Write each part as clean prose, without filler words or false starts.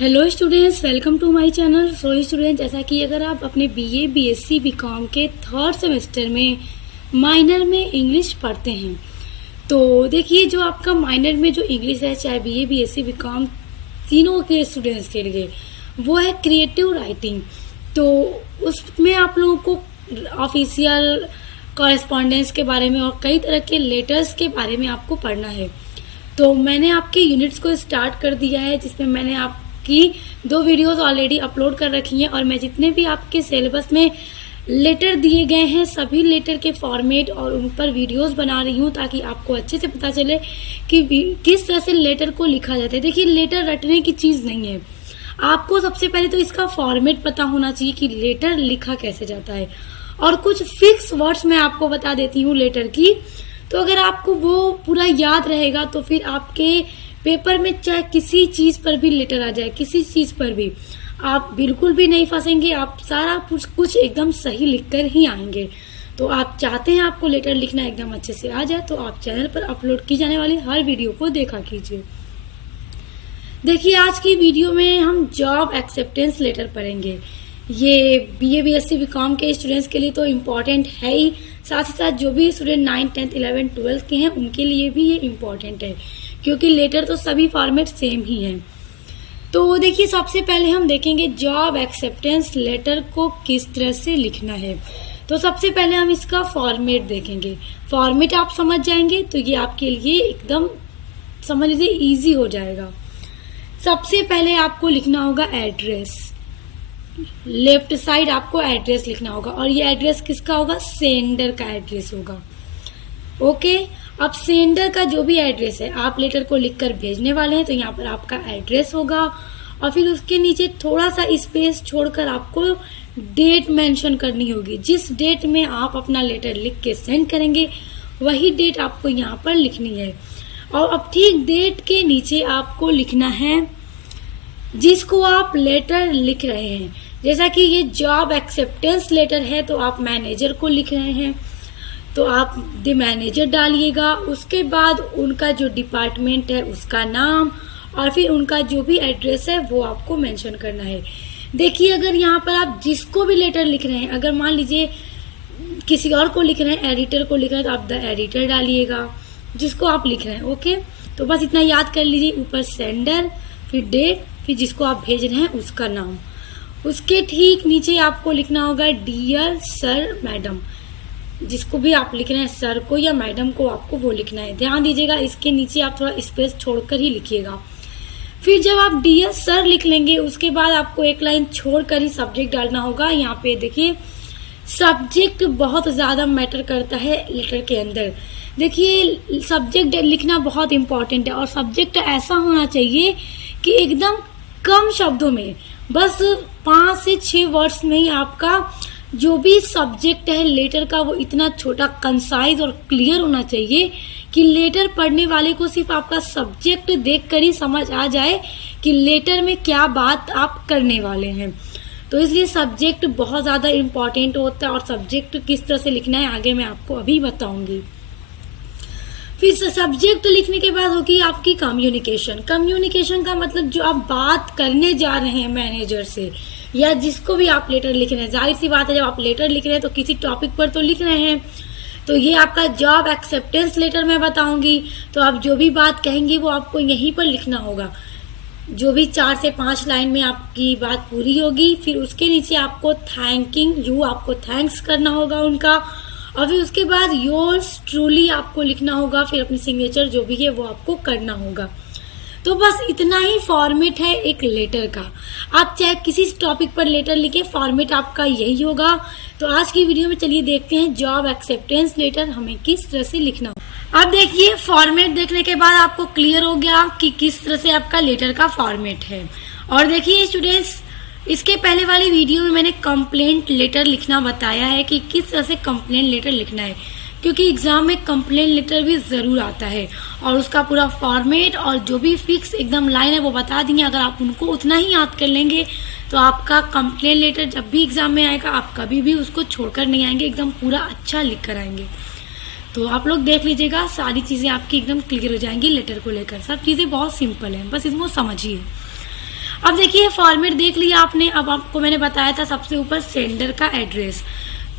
Hello students, welcome to my channel. So student, जैसा कि अगर आप अपने बीए, बीएससी, बीकॉम के थर्ड सेमेस्टर में माइनर में इंग्लिश पढ़ते हैं, तो देखिए जो आपका माइनर में जो इंग्लिश है, चाहे बीए, बीएससी, बीकॉम तीनों के स्टूडेंट्स के लिए, वो है क्रिएटिव राइटिंग। तो उसमें आप लोगों को ऑफिशियल कॉरेस्पॉन्डेंस के बारे में और कई तरह के लेटर्स के बारे में आपको पढ़ना है। तो मैंने आपके यूनिट्स को स्टार्ट कर दिया है, जिसमें मैंने आपकी 2 वीडियोस ऑलरेडी अपलोड कर रखी हैं और मैं जितने भी आपके सिलेबस में लेटर दिए गए हैं सभी लेटर के फॉर्मेट और उन पर वीडियोस बना रही हूँ, ताकि आपको अच्छे से पता चले कि किस तरह से लेटर को लिखा जाता है। देखिए, लेटर रटने की चीज़ नहीं है। आपको सबसे पहले तो इसका फॉर्मेट पता होना चाहिए कि लेटर लिखा कैसे जाता है, और कुछ फिक्स वर्ड्स मैं आपको बता देती हूँ लेटर की। तो अगर आपको वो पूरा याद रहेगा तो फिर आपके पेपर में चाहे किसी चीज़ पर भी लेटर आ जाए, किसी चीज़ पर भी, आप बिल्कुल भी नहीं फंसेंगे। आप सारा कुछ एकदम सही लिखकर ही आएंगे। तो आप चाहते हैं आपको लेटर लिखना एकदम अच्छे से आ जाए, तो आप चैनल पर अपलोड की जाने वाली हर वीडियो को देखा कीजिए। देखिए, आज की वीडियो में हम जॉब एक्सेप्टेंस लेटर पढ़ेंगे। ये बीए, बीएससी, बीकॉम के स्टूडेंट्स के लिए तो इम्पॉर्टेंट है ही, साथ ही साथ जो भी student 9th, 10th, 11th, 12th के हैं उनके लिए भी ये इम्पॉर्टेंट है, क्योंकि लेटर तो सभी फॉर्मेट सेम ही हैं। तो देखिए, सबसे पहले हम देखेंगे जॉब एक्सेप्टेंस लेटर को किस तरह से लिखना है। तो सबसे पहले हम इसका फॉर्मेट देखेंगे। फॉर्मेट आप समझ जाएंगे तो ये आपके लिए एकदम समझ लीजिए ईजी हो जाएगा। सबसे पहले आपको लिखना होगा एड्रेस। लेफ्ट साइड आपको एड्रेस लिखना होगा, और ये एड्रेस किसका होगा? सेंडर का एड्रेस होगा। ओके, अब सेंडर का जो भी एड्रेस है, आप लेटर को लिखकर भेजने वाले हैं, तो यहाँ पर आपका एड्रेस होगा, और फिर उसके नीचे थोड़ा सा स्पेस छोड़कर आपको डेट मेंशन करनी होगी। जिस डेट में आप अपना लेटर लिख के सेंड करेंगे वही डेट आपको यहाँ पर लिखनी है। और अब ठीक डेट के नीचे आपको लिखना है जिसको आप लेटर लिख रहे हैं। जैसा कि ये जॉब एक्सेप्टेंस लेटर है, तो आप मैनेजर को लिख रहे हैं, तो आप द मैनेजर डालिएगा। उसके बाद उनका जो डिपार्टमेंट है उसका नाम, और फिर उनका जो भी एड्रेस है वो आपको मेंशन करना है। देखिए, अगर यहाँ पर आप जिसको भी लेटर लिख रहे हैं, अगर मान लीजिए किसी और को लिख रहे हैं, एडिटर को लिख रहे हैं, तो आप द एडिटर डालिएगा जिसको आप लिख रहे हैं। ओके, तो बस इतना याद कर लीजिए। ऊपर सेंडर, फिर डेट, फिर जिसको आप भेज रहे हैं उसका नाम। उसके ठीक नीचे आपको लिखना होगा डियर सर, मैडम। जिसको भी आप लिख रहे हैं, सर को या मैडम को, आपको वो लिखना है। ध्यान दीजिएगा, इसके नीचे आप थोड़ा स्पेस छोड़कर ही लिखिएगा। फिर जब आप डियर सर लिख लेंगे, उसके बाद आपको एक लाइन छोड़कर ही सब्जेक्ट डालना होगा। यहाँ पे देखिए, सब्जेक्ट बहुत ज़्यादा मैटर करता है लेटर के अंदर। देखिए, सब्जेक्ट लिखना बहुत इंपॉर्टेंट है, और सब्जेक्ट ऐसा होना चाहिए कि एकदम कम शब्दों में, बस 5 से 6 वर्ड्स में ही आपका जो भी सब्जेक्ट है लेटर का, वो इतना छोटा, कंसाइज और क्लियर होना चाहिए कि लेटर पढ़ने वाले को सिर्फ आपका सब्जेक्ट देखकर ही समझ आ जाए कि लेटर में क्या बात आप करने वाले हैं। तो इसलिए सब्जेक्ट बहुत ज़्यादा इम्पॉर्टेंट होता है, और सब्जेक्ट किस तरह से लिखना है आगे मैं आपको अभी बताऊंगी। फिर सब्जेक्ट लिखने के बाद होगी आपकी कम्युनिकेशन। कम्युनिकेशन का मतलब जो आप बात करने जा रहे हैं मैनेजर से, या जिसको भी आप लेटर लिख रहे हैं। जाहिर सी बात है, जब आप लेटर लिख रहे हैं तो किसी टॉपिक पर तो लिख रहे हैं। तो ये आपका जॉब एक्सेप्टेंस लेटर मैं बताऊंगी, तो आप जो भी बात कहेंगे वो आपको यहीं पर लिखना होगा। जो भी 4 से 5 लाइन में आपकी बात पूरी होगी, फिर उसके नीचे आपको थैंकिंग यू, आपको थैंक्स करना होगा उनका, और फिर उसके बाद योर्स ट्रूली आपको लिखना होगा। फिर अपनी सिग्नेचर जो भी है वो आपको करना होगा। तो बस इतना ही फॉर्मेट है एक लेटर का। आप चाहे किसी टॉपिक पर लेटर लिखे, फॉर्मेट आपका यही होगा। तो आज की वीडियो में चलिए देखते हैं जॉब एक्सेप्टेंस लेटर हमें किस तरह से लिखना हो। अब देखिए, फॉर्मेट देखने के बाद आपको क्लियर हो गया कि किस तरह से आपका लेटर का फॉर्मेट है। और देखिए स्टूडेंट्स, इसके पहले वाली वीडियो में मैंने कंप्लेंट लेटर लिखना बताया है कि किस तरह से कंप्लेंट लेटर लिखना है, क्योंकि एग्जाम में कंप्लेंट लेटर भी ज़रूर आता है, और उसका पूरा फॉर्मेट और जो भी फिक्स एकदम लाइन है वो बता देंगे। अगर आप उनको उतना ही याद कर लेंगे तो आपका कंप्लेंट लेटर जब भी एग्जाम में आएगा आप कभी भी उसको छोड़कर नहीं आएंगे, एकदम पूरा अच्छा लिख कर आएंगे। तो आप लोग देख लीजिएगा, सारी चीज़ें आपकी एकदम क्लियर हो जाएंगी लेटर को लेकर। सब चीज़ें बहुत सिंपल हैं, बस इसको समझिए। अब देखिए फॉर्मेट देख लिया आपने। अब आपको मैंने बताया था सबसे ऊपर सेंडर का एड्रेस।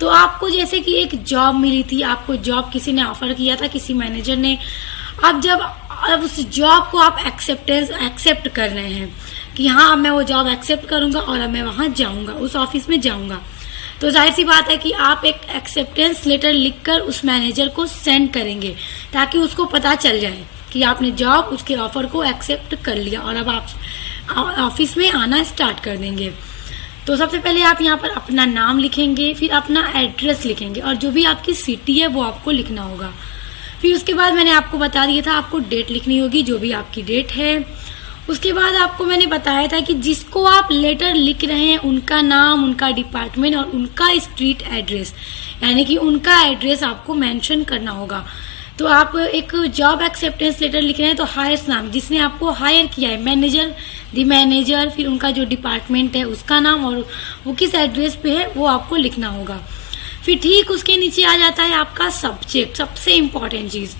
तो आपको जैसे कि एक जॉब मिली थी, आपको जॉब किसी ने ऑफर किया था, किसी मैनेजर ने। अब उस जॉब को आप एक्सेप्ट कर रहे हैं कि हाँ अब मैं वो जॉब एक्सेप्ट करूंगा और अब मैं वहां जाऊंगा, उस ऑफिस में जाऊंगा। तो जाहिर सी बात है कि आप एक एक्सेप्टेंस लेटर लिखकर उस मैनेजर को सेंड करेंगे ताकि उसको पता चल जाए कि आपने जॉब, उसके ऑफर को एक्सेप्ट कर लिया और अब आप ऑफिस में आना स्टार्ट कर देंगे। तो सबसे पहले आप यहाँ पर अपना नाम लिखेंगे, फिर अपना एड्रेस लिखेंगे और जो भी आपकी सिटी है वो आपको लिखना होगा। फिर उसके बाद मैंने आपको बता दिया था आपको डेट लिखनी होगी, जो भी आपकी डेट है। उसके बाद आपको मैंने बताया था कि जिसको आप लेटर लिख रहे हैं उनका नाम, उनका डिपार्टमेंट और उनका स्ट्रीट एड्रेस, यानी कि उनका एड्रेस आपको मेंशन करना होगा। तो आप एक जॉब एक्सेप्टेंस लेटर लिख रहे हैं तो हायर्स नाम, जिसने आपको हायर किया है, मैनेजर, फिर उनका जो डिपार्टमेंट है उसका नाम और वो किस एड्रेस पे है वो आपको लिखना होगा। फिर ठीक उसके नीचे आ जाता है आपका सब्जेक्ट, सबसे इम्पोर्टेंट चीज।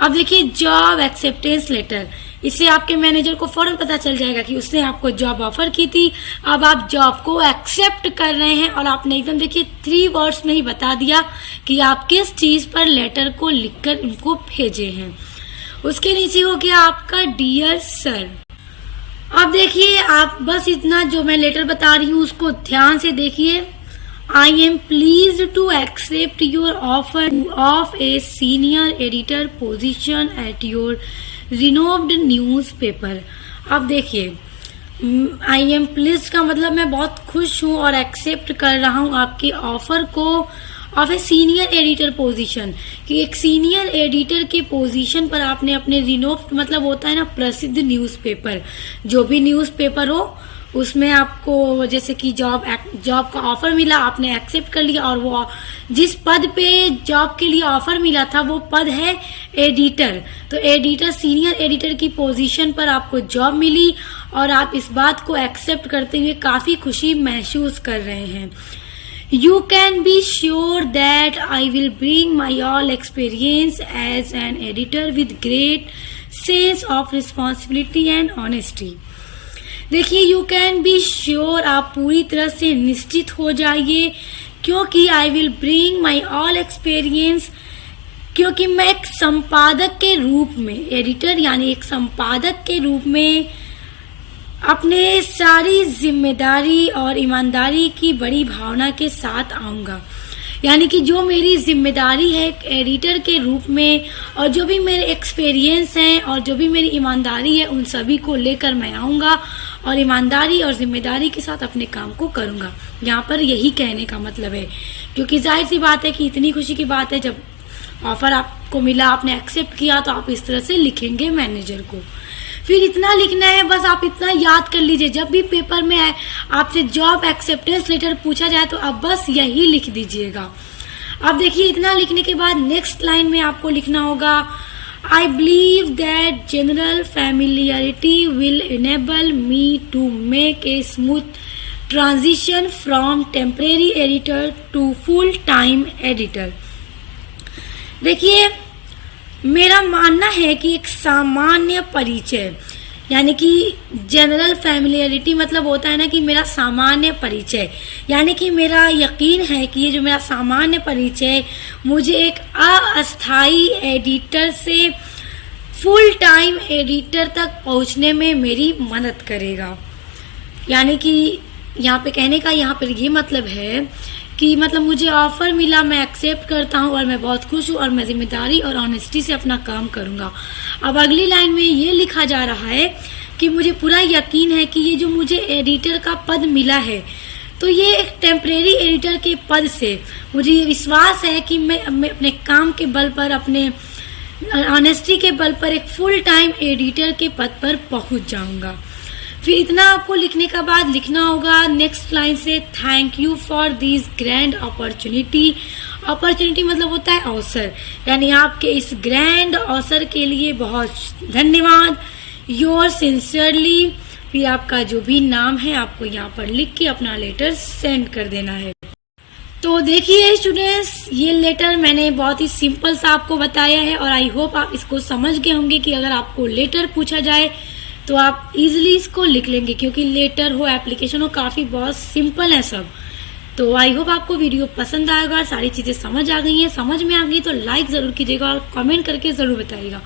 अब देखिए जॉब एक्सेप्टेंस लेटर, इससे आपके मैनेजर को फौरन पता चल जाएगा कि उसने आपको जॉब ऑफर की थी, अब आप जॉब को एक्सेप्ट कर रहे हैं। और आपने एकदम देखिए 3 वर्ड्स में ही बता दिया कि आप किस चीज पर लेटर को लिखकर उनको भेजे हैं। उसके नीचे हो गया आपका डियर सर। अब देखिए आप बस इतना जो मैं लेटर बता रही हूँ उसको ध्यान से देखिए। I am pleased to accept your offer of a senior editor position at your renowned newspaper। अब देखिए I am pleased का मतलब मैं बहुत खुश हूँ और एक्सेप्ट कर रहा हूँ आपके ऑफर को of a senior editor position, कि एक सीनियर एडिटर के पोजीशन पर आपने अपने रिनोव्ड मतलब होता है ना प्रसिद्ध न्यूज़पेपर, जो भी न्यूज़पेपर हो उसमें आपको जैसे कि जॉब का ऑफर मिला, आपने एक्सेप्ट कर लिया और वो जिस पद पे जॉब के लिए ऑफर मिला था वो पद है एडिटर। तो एडिटर, सीनियर एडिटर की पोजीशन पर आपको जॉब मिली और आप इस बात को एक्सेप्ट करते हुए काफी खुशी महसूस कर रहे हैं। You can be sure that I will bring my all experience as an editor with great sense of responsibility and honesty। देखिए यू कैन बी श्योर, आप पूरी तरह से निश्चित हो जाइए, क्योंकि I will bring my all experience, क्योंकि मैं एक संपादक के रूप में, एडिटर यानी एक संपादक के रूप में अपने सारी जिम्मेदारी और ईमानदारी की बड़ी भावना के साथ आऊंगा। यानी कि जो मेरी जिम्मेदारी है एक एडिटर के रूप में और जो भी मेरे एक्सपीरियंस हैं और जो भी मेरी ईमानदारी है उन सभी को लेकर मैं आऊंगा और ईमानदारी और जिम्मेदारी के साथ अपने काम को करूंगा। यहाँ पर यही कहने का मतलब है, क्योंकि जाहिर सी बात है कि इतनी खुशी की बात है जब ऑफर आपको मिला, आपने एक्सेप्ट किया, तो आप इस तरह से लिखेंगे मैनेजर को। फिर इतना लिखना है, बस आप इतना याद कर लीजिए, जब भी पेपर में आपसे जॉब एक्सेप्टेंस लेटर पूछा जाए तो आप बस यही लिख दीजिएगा। अब देखिए इतना लिखने के बाद नेक्स्ट लाइन में आपको लिखना होगा I believe that general familiarity will enable me to make a smooth transition from temporary editor to full time editor. देखिए मेरा मानना है कि एक सामान्य परिचय, यानी कि जनरल फैमिलियरिटी मतलब होता है ना कि मेरा सामान्य परिचय, यानी कि मेरा यकीन है कि ये जो मेरा सामान्य परिचय मुझे एक अस्थायी एडिटर से फुल टाइम एडिटर तक पहुंचने में मेरी मदद करेगा। यानी कि यहाँ पे कहने का यहाँ पर ये मतलब है कि मतलब मुझे ऑफर मिला, मैं एक्सेप्ट करता हूँ और मैं बहुत खुश हूँ और मैं जिम्मेदारी और ऑनेस्टी से अपना काम करूँगा। अब अगली लाइन में ये लिखा जा रहा है कि मुझे पूरा यकीन है कि ये जो मुझे एडिटर का पद मिला है तो ये एक टेम्परेरी एडिटर के पद से मुझे ये विश्वास है कि मैं अपने काम के बल पर, अपने ऑनेस्टी के बल पर एक फुल टाइम एडिटर के पद पर पहुँच जाऊँगा। फिर इतना आपको लिखने के बाद लिखना होगा नेक्स्ट लाइन से thank you for this grand opportunity. Opportunity मतलब होता है अवसर, यानी आपके इस ग्रैंड अवसर के लिए बहुत धन्यवाद। योर सिंसियरली, फिर आपका जो भी नाम है आपको यहाँ पर लिख के अपना लेटर सेंड कर देना है। तो देखिए स्टूडेंट्स, ये लेटर मैंने बहुत ही सिंपल सा आपको बताया है और आई होप आप इसको समझ गए होंगे कि अगर आपको लेटर पूछा जाए तो आप इजीली इसको लिख लेंगे, क्योंकि लेटर हो, एप्लीकेशन हो, काफ़ी बहुत सिंपल है सब। तो आई होप आपको वीडियो पसंद आएगा, सारी चीज़ें समझ आ गई हैं। समझ में आ गई तो लाइक ज़रूर कीजिएगा और कमेंट करके ज़रूर बताइएगा,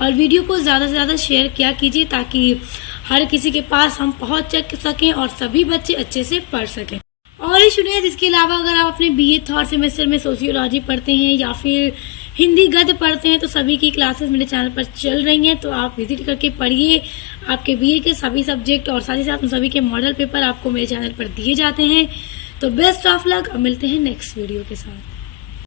और वीडियो को ज़्यादा से ज़्यादा शेयर किया कीजिए ताकि हर किसी के पास हम पहुंच सकें और सभी बच्चे अच्छे से पढ़ सकें। और स्टूडेंट्स, इसके अलावा अगर आप अपने बीए थर्ड सेमेस्टर में सोशियोलॉजी पढ़ते हैं या फिर हिंदी गद्य पढ़ते हैं तो सभी की क्लासेस मेरे चैनल पर चल रही हैं, तो आप विजिट करके पढ़िए। आपके बीए के सभी सब्जेक्ट और साथ ही साथ सभी के मॉडल पेपर आपको मेरे चैनल पर दिए जाते हैं। तो बेस्ट ऑफ लक, अब मिलते हैं नेक्स्ट वीडियो के साथ।